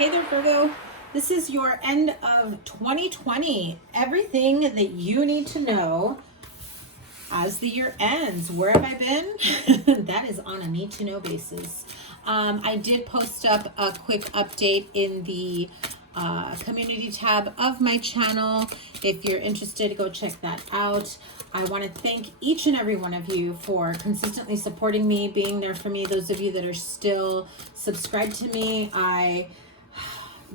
Hey there, Virgo. This is your end of 2020. Everything that you need to know as the year ends. Where have I been? That is on a need to know basis. I did post up a quick update in the community tab of my channel. If you're interested, go check that out. I want to thank each and every one of you for consistently supporting me, being there for me. Those of you that are still subscribed to me, I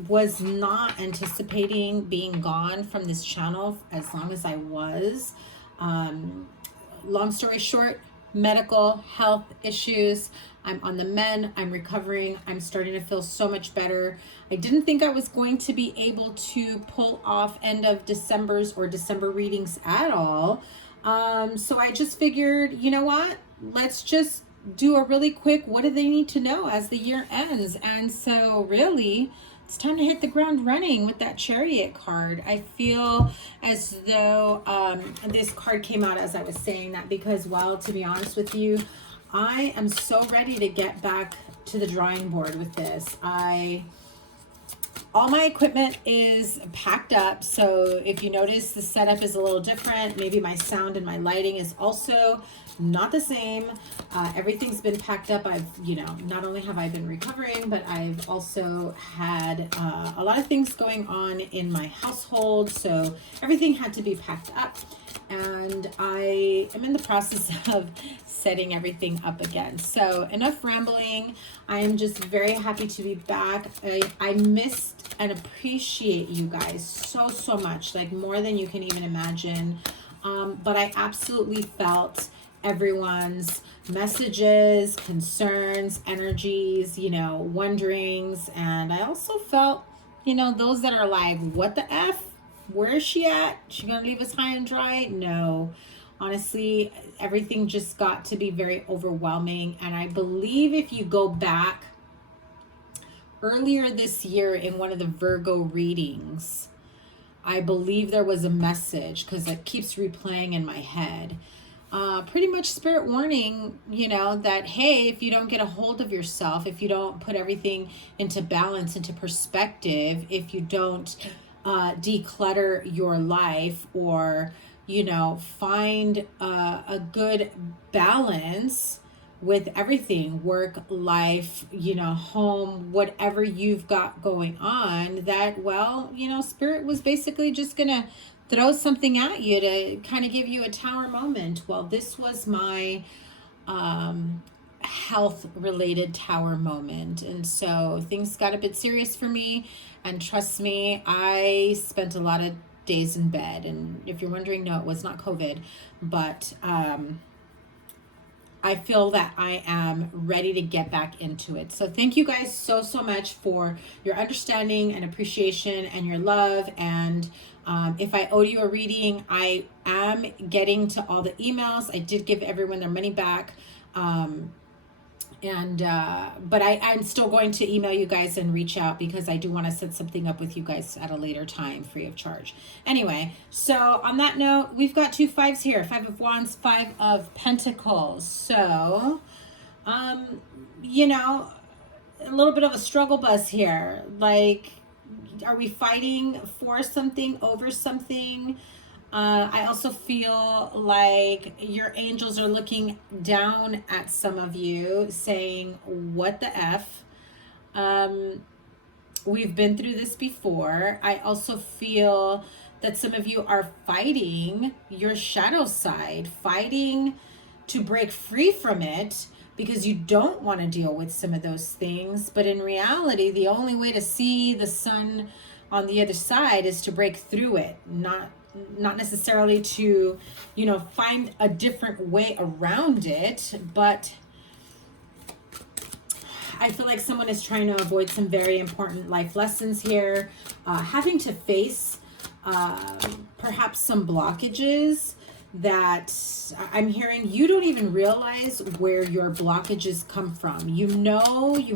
was not anticipating being gone from this channel as long as I was. Long story short, medical health issues. I'm on the mend. I'm recovering. I'm starting to feel so much better. I didn't think I was going to be able to pull off end of December's or December readings at all. So I just figured, you know what? Let's just do a really quick, what do they need to know as the year ends? And so really, it's time to hit the ground running with that Chariot card. I feel as though this card came out as I was saying that because, well, to be honest with you, I am so ready to get back to the drawing board with this. All my equipment is packed up, so if you notice the setup is a little different, maybe my sound and my lighting is also not the same. Everything's been packed up. I've, not only have I been recovering, but I've also had a lot of things going on in my household, so everything had to be packed up. And I am in the process of setting everything up again. So enough rambling. I am just very happy to be back. I missed and appreciate you guys so much, like more than you can even imagine. But I absolutely felt everyone's messages, concerns, energies, wonderings. And I also felt, those that are like, what the F? Where is she at? She gonna leave us high and dry? No. Honestly, everything just got to be very overwhelming. And I believe if you go back earlier this year in one of the Virgo readings, I believe there was a message because it keeps replaying in my head. Pretty much spirit warning, that, hey, if you don't get a hold of yourself, if you don't put everything into balance, into perspective, if you don't declutter your life or, find a good balance with everything, work, life, home, whatever you've got going on, that, well, spirit was basically just going to throw something at you to kind of give you a tower moment. Well, this was my health related tower moment. And so things got a bit serious for me. And trust me, I spent a lot of days in bed. And if you're wondering, no, it was not COVID, but I feel that I am ready to get back into it. So thank you guys so much for your understanding and appreciation and your love. And if I owe you a reading, I am getting to all the emails. I did give everyone their money back. But I'm still going to email you guys and reach out because I do want to set something up with you guys at a later time, free of charge. Anyway, so on that note, we've got 2 5s here, 5 of Wands, 5 of Pentacles. So, a little bit of a struggle bus here. Like, are we fighting for something, over something? I also feel like your angels are looking down at some of you saying, what the F? We've been through this before. I also feel that some of you are fighting your shadow side, fighting to break free from it because you don't want to deal with some of those things. But in reality, the only way to see the sun on the other side is to break through it, not necessarily to, find a different way around it. But I feel like someone is trying to avoid some very important life lessons here, having to face perhaps some blockages that I'm hearing. You don't even realize where your blockages come from. You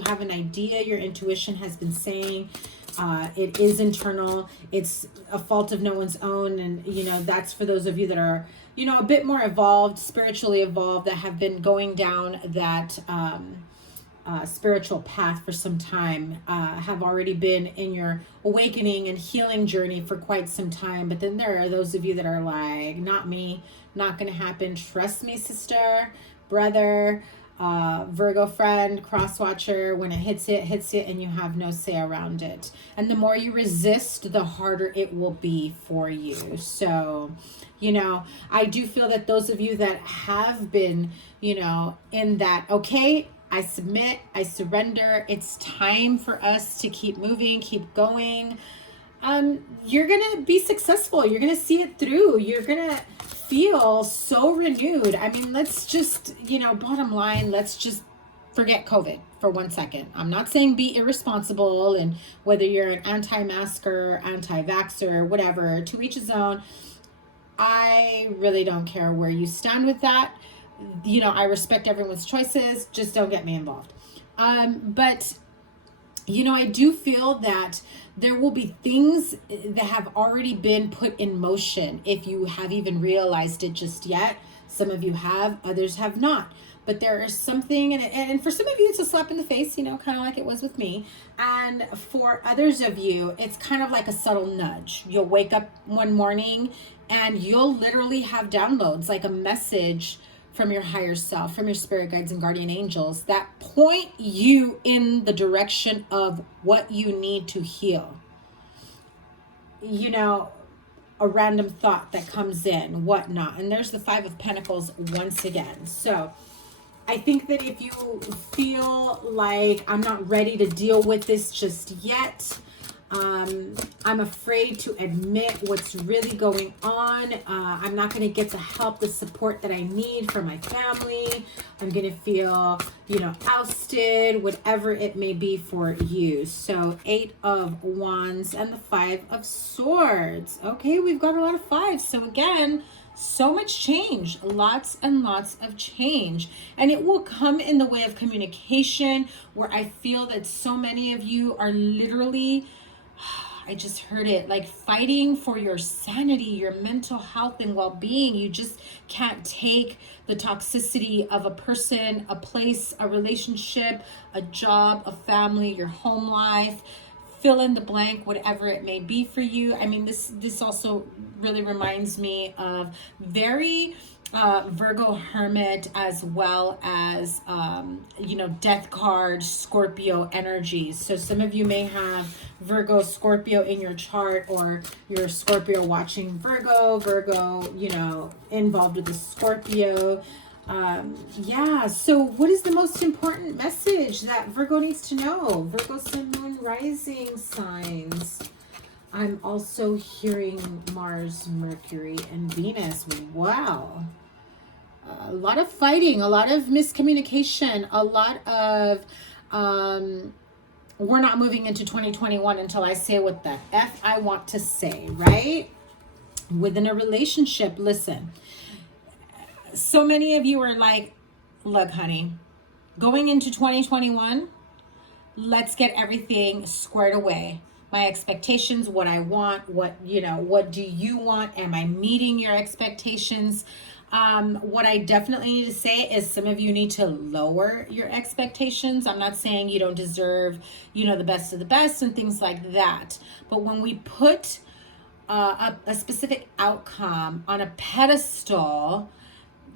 have an idea, your intuition has been saying, it is internal. It's a fault of no one's own. And, that's for those of you that are, a bit more evolved, spiritually evolved, that have been going down that spiritual path for some time, have already been in your awakening and healing journey for quite some time. But then there are those of you that are like, not me, not going to happen. Trust me, sister, brother, Virgo friend, cross watcher. When it hits it, and you have no say around it. And the more you resist, the harder it will be for you. So, you know, I do feel that those of you that have been, you know, in that, okay, I submit, I surrender, it's time for us to keep moving, keep going. You're going to be successful. You're going to see it through. You're going to feel so renewed. I mean, let's just, you know, bottom line, let's just forget COVID for 1 second. I'm not saying be irresponsible, and whether you're an anti-masker, anti-vaxxer, whatever, to each his own. I really don't care where you stand with that. You know, I respect everyone's choices. Just don't get me involved. But, you know, I do feel that there will be things that have already been put in motion, if you have even realized it just yet. Some of you have, others have not. But there is something, and for some of you, it's a slap in the face, you know, kind of like it was with me. And for others of you, it's kind of like a subtle nudge. You'll wake up one morning and you'll literally have downloads, like a message from your higher self, from your spirit guides and guardian angels, that point you in the direction of what you need to heal. You know, a random thought that comes in, whatnot. And there's the Five of Pentacles once again. So I think that if you feel like I'm not ready to deal with this just yet, I'm afraid to admit what's really going on. I'm not going to get the help, the support that I need from my family. I'm going to feel, you know, ousted, whatever it may be for you. So 8 of Wands and the 5 of Swords. Okay, we've got a lot of fives. So again, so much change, lots and lots of change. And it will come in the way of communication, where I feel that so many of you are literally, I just heard it, like fighting for your sanity, your mental health and well-being. You just can't take the toxicity of a person, a place, a relationship, a job, a family, your home life, fill in the blank, whatever it may be for you. I mean, this also really reminds me of very Virgo hermit, as well as, you know, death card, Scorpio energies. So some of you may have Virgo, Scorpio in your chart, or you're Scorpio watching Virgo, you know, involved with the Scorpio. Yeah, so what is the most important message that Virgo needs to know? Virgo, Sun, Moon, Rising signs. I'm also hearing Mars, Mercury, and Venus. Wow. A lot of fighting, a lot of miscommunication, a lot of, we're not moving into 2021 until I say what the F I want to say, right? Within a relationship, listen. So many of you are like, look, honey, going into 2021, let's get everything squared away. My expectations, what I want, what, you know, what do you want? Am I meeting your expectations? What I definitely need to say is some of you need to lower your expectations. I'm not saying you don't deserve, you know, the best of the best and things like that. But when we put a specific outcome on a pedestal,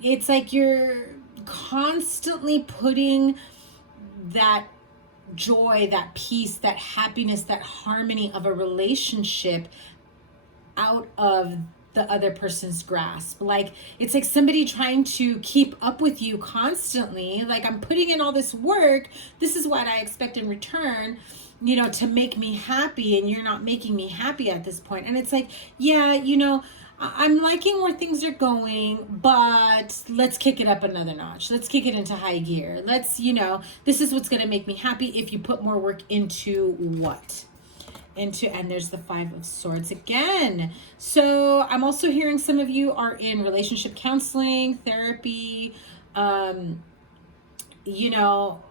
it's like you're constantly putting that joy, that peace, that happiness, that harmony of a relationship out of the other person's grasp. Like, it's like somebody trying to keep up with you constantly. Like, I'm putting in all this work. This is what I expect in return, you know, to make me happy, and you're not making me happy at this point. And it's like, yeah, you know, I'm liking where things are going, but let's kick it up another notch. Let's kick it into high gear. Let's, you know, this is what's going to make me happy if you put more work into what? And there's the 5 of Swords again. So I'm also hearing some of you are in relationship counseling, therapy, you know,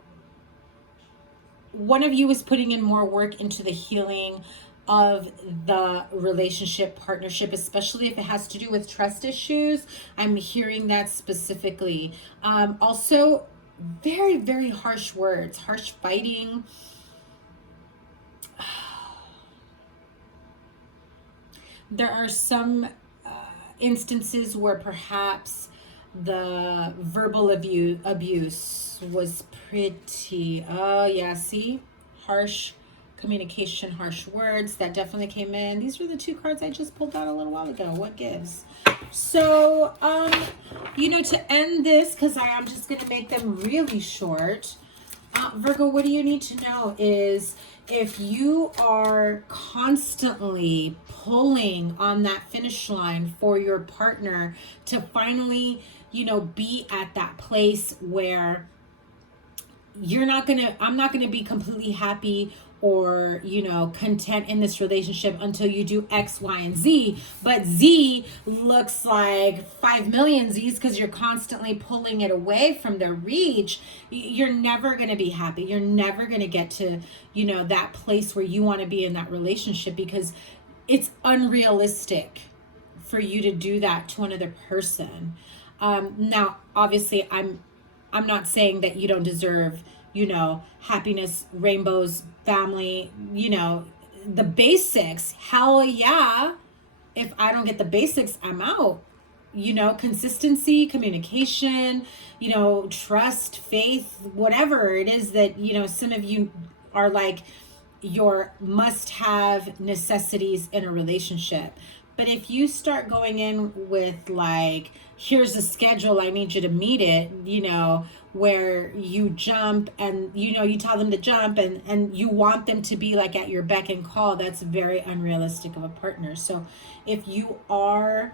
one of you is putting in more work into the healing of the relationship, partnership, especially if it has to do with trust issues. I'm hearing that specifically. Also, very, very harsh words, harsh fighting. There are some instances where perhaps the verbal abuse was pretty, oh yeah, see? Harsh communication, harsh words, that definitely came in. These were the two cards I just pulled out a little while ago. What gives? So, you know, to end this, because I am just going to make them really short, Virgo, what do you need to know is if you are constantly pulling on that finish line for your partner to finally, you know, be at that place where I'm not gonna be completely happy or, you know, content in this relationship until you do X, Y, and Z. But Z looks like 5 million Z's because you're constantly pulling it away from their reach. You're never going to be happy. You're never going to get to, you know, that place where you want to be in that relationship, because it's unrealistic for you to do that to another person. Now, obviously, I'm not saying that you don't deserve, you know, happiness, rainbows, family, you know, the basics. Hell yeah. If I don't get the basics, I'm out. You know, consistency, communication, you know, trust, faith, whatever it is that, you know, some of you are like your must-have necessities in a relationship. But if you start going in with like, here's a schedule, I need you to meet it, you know, where you jump and, you know, you tell them to jump and you want them to be like at your beck and call, that's very unrealistic of a partner. So if you are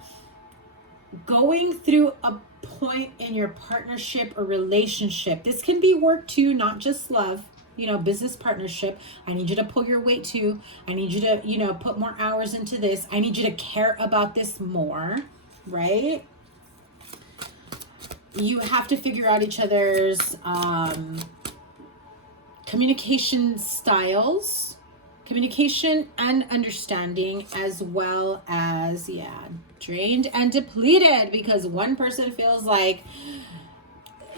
going through a point in your partnership or relationship, this can be work too, not just love, you know, business partnership. I need you to pull your weight too. I need you to, you know, put more hours into this. I need you to care about this more, right? You have to figure out each other's communication styles, communication and understanding, as well as, yeah, drained and depleted, because one person feels like,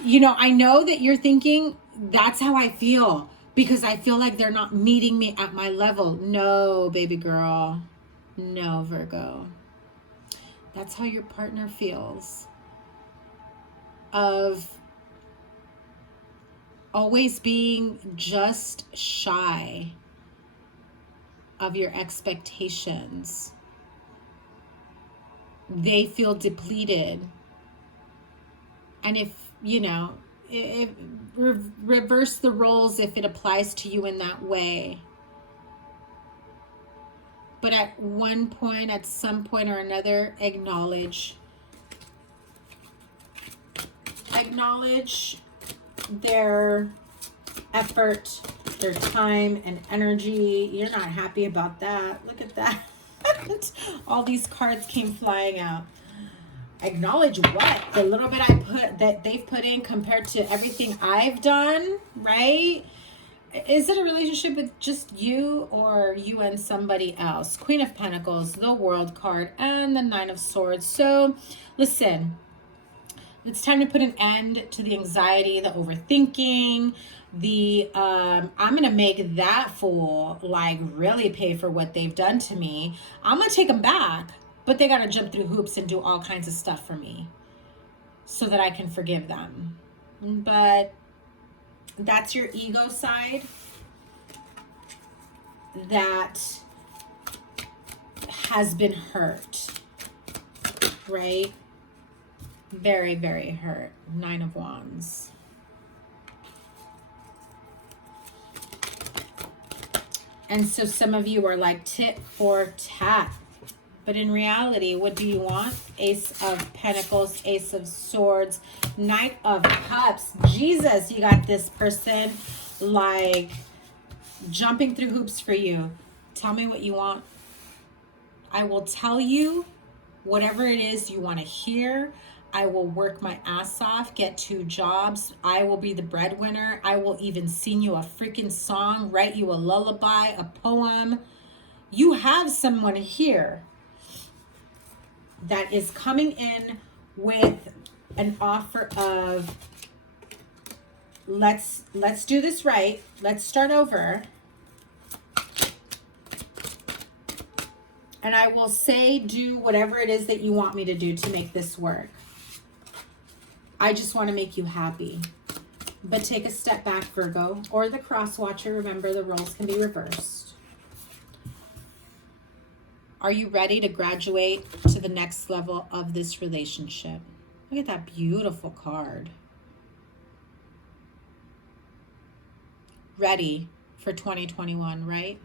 you know, I know that you're thinking, that's how I feel because I feel like they're not meeting me at my level. No, baby girl. No, Virgo. That's how your partner feels. Of always being just shy of your expectations. They feel depleted. And if, you know, reverse the roles if it applies to you in that way. But at one point, at some point or another, acknowledge their effort, their time and energy. You're not happy about that. Look at that. All these cards came flying out. Acknowledge what? The little bit that they've put in compared to everything I've done, right? Is it a relationship with just you or you and somebody else? Queen of Pentacles, the World card, and the Nine of Swords. So listen, it's time to put an end to the anxiety, the overthinking, the I'm gonna make that fool like really pay for what they've done to me. I'm gonna take them back, but they gotta jump through hoops and do all kinds of stuff for me so that I can forgive them. But that's your ego side that has been hurt, right? Very, very hurt. Nine of Wands. And so some of you are like tit for tat. But in reality, what do you want? Ace of Pentacles, Ace of Swords, Knight of Cups. Jesus, you got this person like jumping through hoops for you. Tell me what you want. I will tell you whatever it is you want to hear. I will work my ass off, get 2 jobs. I will be the breadwinner. I will even sing you a freaking song, write you a lullaby, a poem. You have someone here that is coming in with an offer of let's do this right. Let's start over. And I will say, do whatever it is that you want me to do to make this work. I just want to make you happy. But take a step back, Virgo, or the cross watcher. Remember, the roles can be reversed. Are you ready to graduate to the next level of this relationship? Look at that beautiful card. Ready for 2021, right?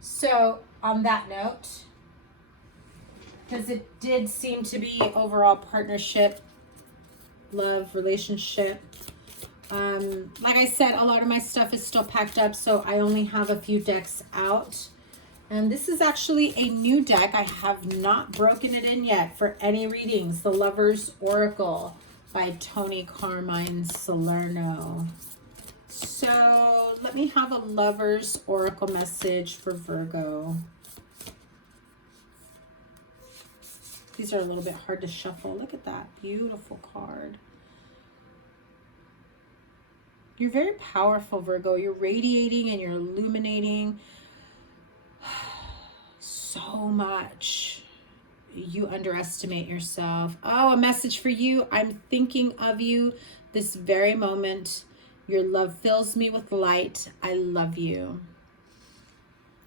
So, on that note, because it did seem to be overall partnership, love, relationship. Like I said, a lot of my stuff is still packed up, so I only have a few decks out. And this is actually a new deck. I have not broken it in yet for any readings. The Lover's Oracle by Tony Carmine Salerno. So let me have a Lover's Oracle message for Virgo. These are a little bit hard to shuffle. Look at that beautiful card. You're very powerful, Virgo. You're radiating and you're illuminating so much. You underestimate yourself. Oh, a message for you. I'm thinking of you this very moment. Your love fills me with light. I love you.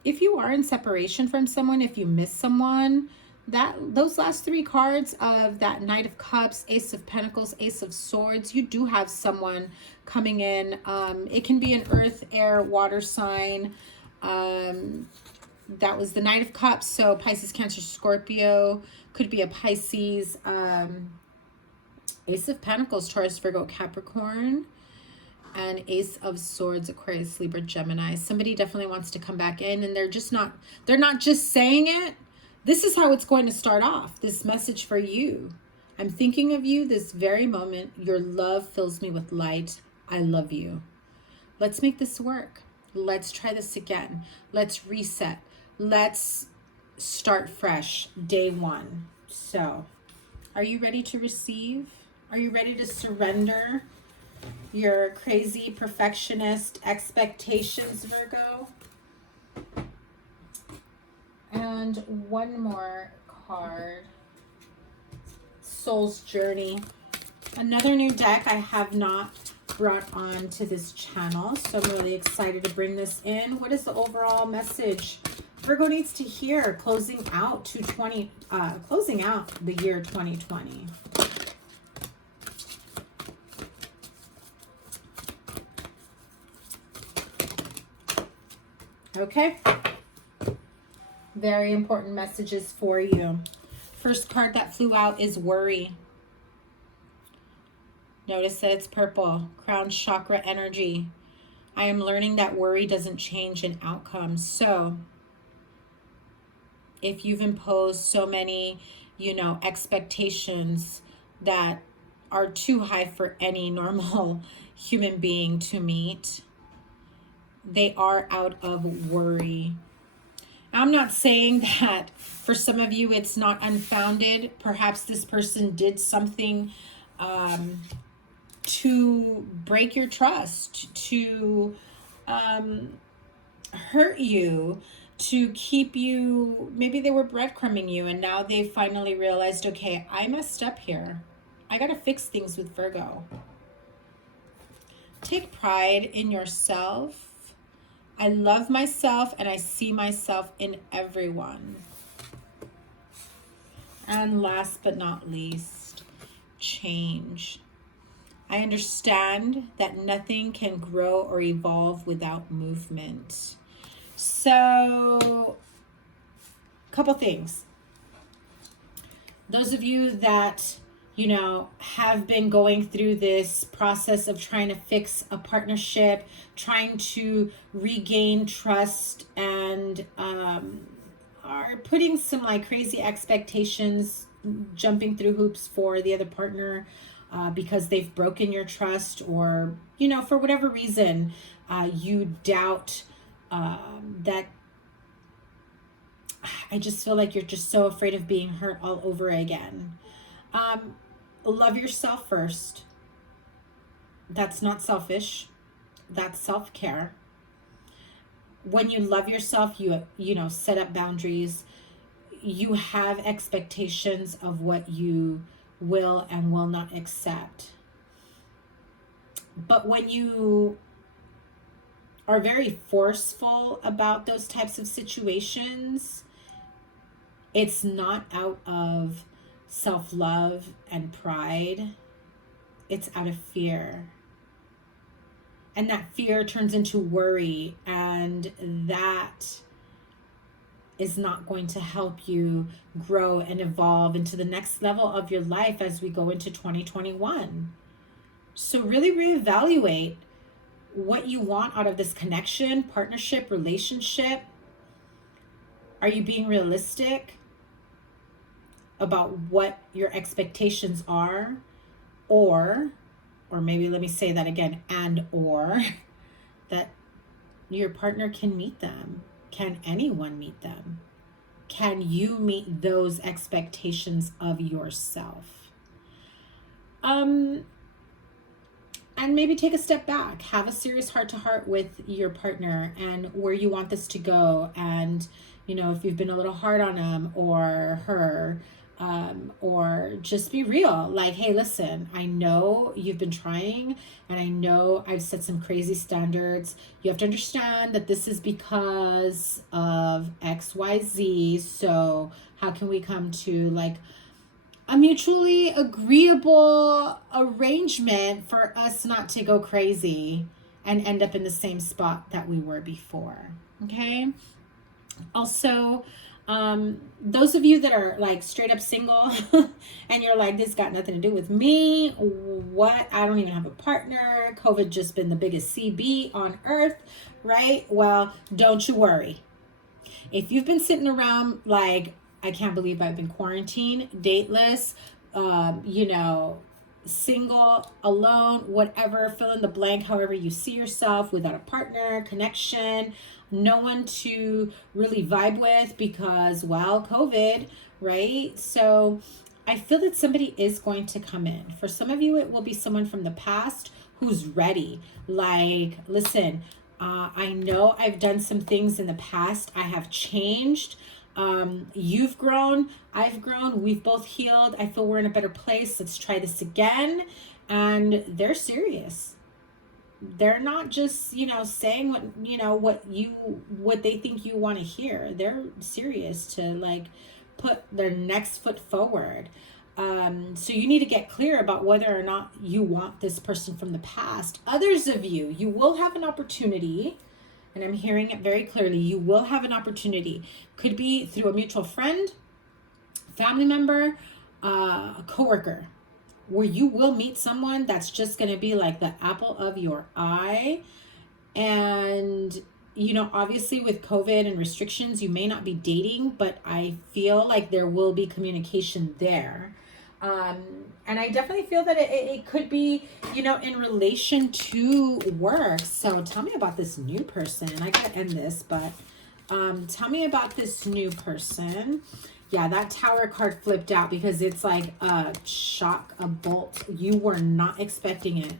If you are in separation from someone, if you miss someone, those last three cards of that Knight of Cups, Ace of Pentacles, Ace of Swords, you do have someone coming in. It can be an earth, air, water sign. That was the Knight of Cups, so Pisces, Cancer, Scorpio. Could be a Pisces. Ace of Pentacles, Taurus, Virgo, Capricorn. And Ace of Swords, Aquarius, Libra, Gemini. Somebody definitely wants to come back in, and they're not just saying it. This is how it's going to start off. This message for you. I'm thinking of you this very moment. Your love fills me with light. I love you. Let's make this work. Let's try this again. Let's reset. Let's start fresh. Day one. So, are you ready to receive? Are you ready to surrender your crazy perfectionist expectations, Virgo? And one more card. Soul's Journey. Another new deck I have not brought on to this channel, so I'm really excited to bring this in. What is the overall message Virgo needs to hear closing out the year 2020? Okay. Very important messages for you. First card that flew out is Worry. Notice that it's purple. Crown chakra energy. I am learning that worry doesn't change in outcomes. So, if you've imposed so many, expectations that are too high for any normal human being to meet, they are out of worry. I'm not saying that for some of you it's not unfounded. Perhaps this person did something to break your trust, to hurt you, to keep you, maybe they were breadcrumbing you and now they finally realized, okay, I messed up here. I got to fix things with Virgo. Take pride in yourself. I love myself and I see myself in everyone. And last but not least, change. I understand that nothing can grow or evolve without movement. So, a couple things. Those of you that, have been going through this process of trying to fix a partnership, trying to regain trust, and are putting some crazy expectations, jumping through hoops for the other partner because they've broken your trust, or, for whatever reason, you doubt that. I just feel like you're just so afraid of being hurt all over again. love yourself first. That's not selfish. That's self-care. When you love yourself, you know, set up boundaries. You have expectations of what you will and will not accept. But when you are very forceful about those types of situations, it's not out of self-love and pride. It's out of fear. And that fear turns into worry, and that is not going to help you grow and evolve into the next level of your life as we go into 2021. So really reevaluate what you want out of this connection, partnership, relationship. Are you being realistic about what your expectations are? Or maybe let me say that again, or that your partner can meet them. Can anyone meet them? Can you meet those expectations of yourself? And maybe take a step back, have a serious heart-to-heart with your partner and where you want this to go. And, you know, if you've been a little hard on him or her, or just be real. Like, hey, listen, I know you've been trying and I know I've set some crazy standards. You have to understand that this is because of XYZ. So how can we come to like a mutually agreeable arrangement for us not to go crazy and end up in the same spot that we were before? Okay. Also, those of you that are like straight up single and you're like, this got nothing to do with me. What? I don't even have a partner. COVID just been the biggest CB on earth, right? Well, don't you worry. If you've been sitting around like, I can't believe I've been quarantined, dateless, you know, single, alone, whatever, fill in the blank, however you see yourself, without a partner, connection, no one to really vibe with because, well, COVID, right? So I feel that somebody is going to come in. For some of you, it will be someone from the past who's ready. Like, listen, I know I've done some things in the past. I have changed. You've grown, I've grown, we've both healed. I feel we're in a better place. Let's try this again. And they're serious. They're not just, you know, saying what, you know, what they think you want to hear. They're serious to like put their next foot forward. So you need to get clear about whether or not you want this person from the past. Others of you will have an opportunity, and I'm hearing it very clearly. You will have an opportunity. Could be through a mutual friend, family member, a coworker, where you will meet someone that's just going to be like the apple of your eye. And, you know, obviously with COVID and restrictions, you may not be dating, but I feel like there will be communication there. And I definitely feel that it could be, you know, in relation to work. So tell me about this new person. I gotta end this, but tell me about this new person. Yeah, that Tower card flipped out because it's like a shock, a bolt. You were not expecting it.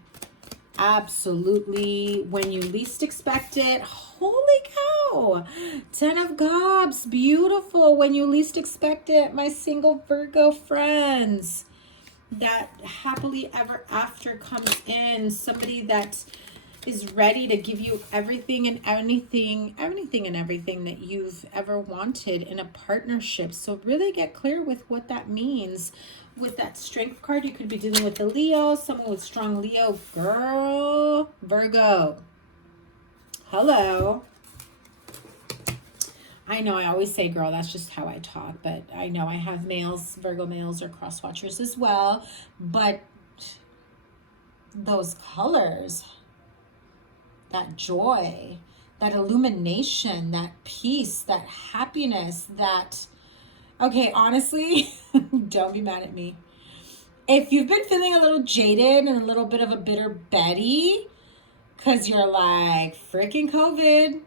Absolutely. When you least expect it. Holy cow. 10 of Cups. Beautiful. When you least expect it, my single Virgo friends. That happily ever after comes in. Somebody that is ready to give you everything and anything and everything that you've ever wanted in a partnership. So really get clear with what that means. With that Strength card, you could be dealing with a Leo, someone with strong Leo. Girl, Virgo. Hello. I know I always say girl, that's just how I talk, but I know I have males, Virgo males or cross watchers as well. But those colors, that joy, that illumination, that peace, that happiness, that, okay, honestly, don't be mad at me. If you've been feeling a little jaded and a little bit of a bitter Betty, because you're like, freaking COVID,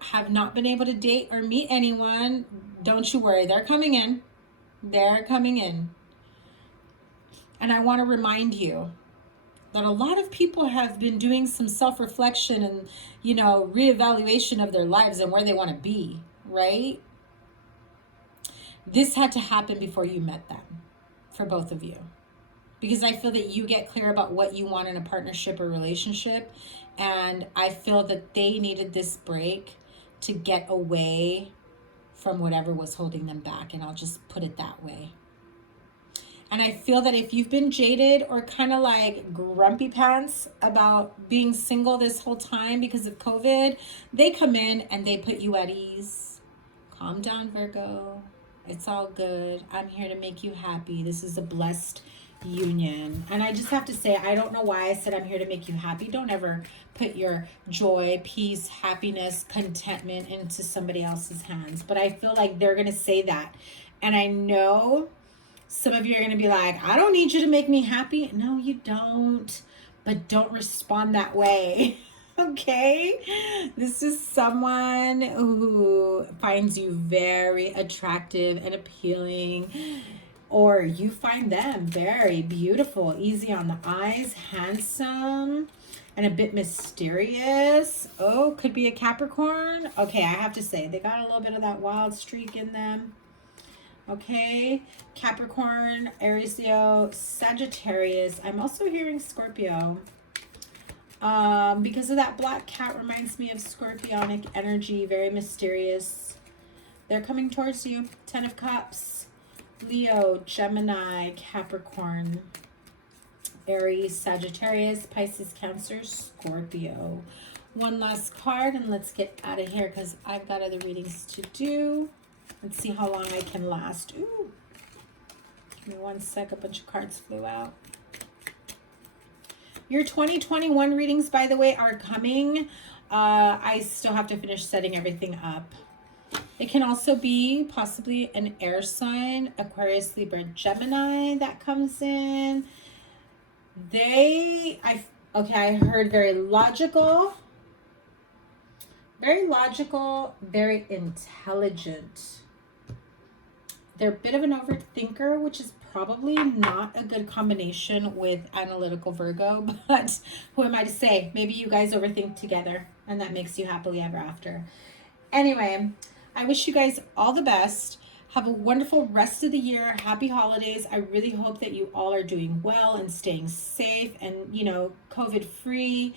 have not been able to date or meet anyone, don't you worry. They're coming in. They're coming in. And I want to remind you that a lot of people have been doing some self-reflection and, you know, reevaluation of their lives and where they want to be, right? This had to happen before you met them, for both of you. Because I feel that you get clear about what you want in a partnership or relationship. And I feel that they needed this break to get away from whatever was holding them back. And I'll just put it that way. And I feel that if you've been jaded or kind of like grumpy pants about being single this whole time because of COVID, they come in and they put you at ease. Calm down, Virgo. It's all good. I'm here to make you happy. This is a blessed union. And I just have to say, I don't know why I said I'm here to make you happy. Don't ever put your joy, peace, happiness, contentment into somebody else's hands. But I feel like they're going to say that. And I know some of you are going to be like, I don't need you to make me happy. No, you don't. But don't respond that way. Okay? This is someone who finds you very attractive and appealing, or you find them very beautiful, easy on the eyes, handsome, and a bit mysterious. Oh, could be a Capricorn. Okay, I have to say, they got a little bit of that wild streak in them. Okay, Capricorn, Aries, Leo, Sagittarius. I'm also hearing Scorpio. Because of that black cat reminds me of scorpionic energy, very mysterious. They're coming towards you. 10 of Cups, Leo, Gemini, Capricorn, Aries, Sagittarius, Pisces, Cancer, Scorpio. One last card and let's get out of here because I've got other readings to do. Let's see how long I can last. Ooh. Give me one sec. A bunch of cards flew out. Your 2021 readings, by the way, are coming. I still have to finish setting everything up. It can also be possibly an air sign, Aquarius, Libra, Gemini that comes in. I heard very logical, very intelligent. They're a bit of an overthinker, which is probably not a good combination with analytical Virgo, but who am I to say? Maybe you guys overthink together and that makes you happily ever after. Anyway, I wish you guys all the best. Have a wonderful rest of the year. Happy holidays. I really hope that you all are doing well and staying safe and, you know, COVID free.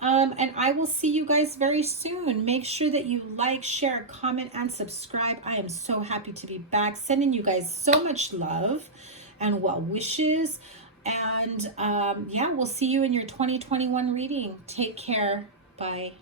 And I will see you guys very soon. Make sure that you like, share, comment, and subscribe. I am so happy to be back. Sending you guys so much love and well wishes. And yeah, we'll see you in your 2021 reading. Take care. Bye.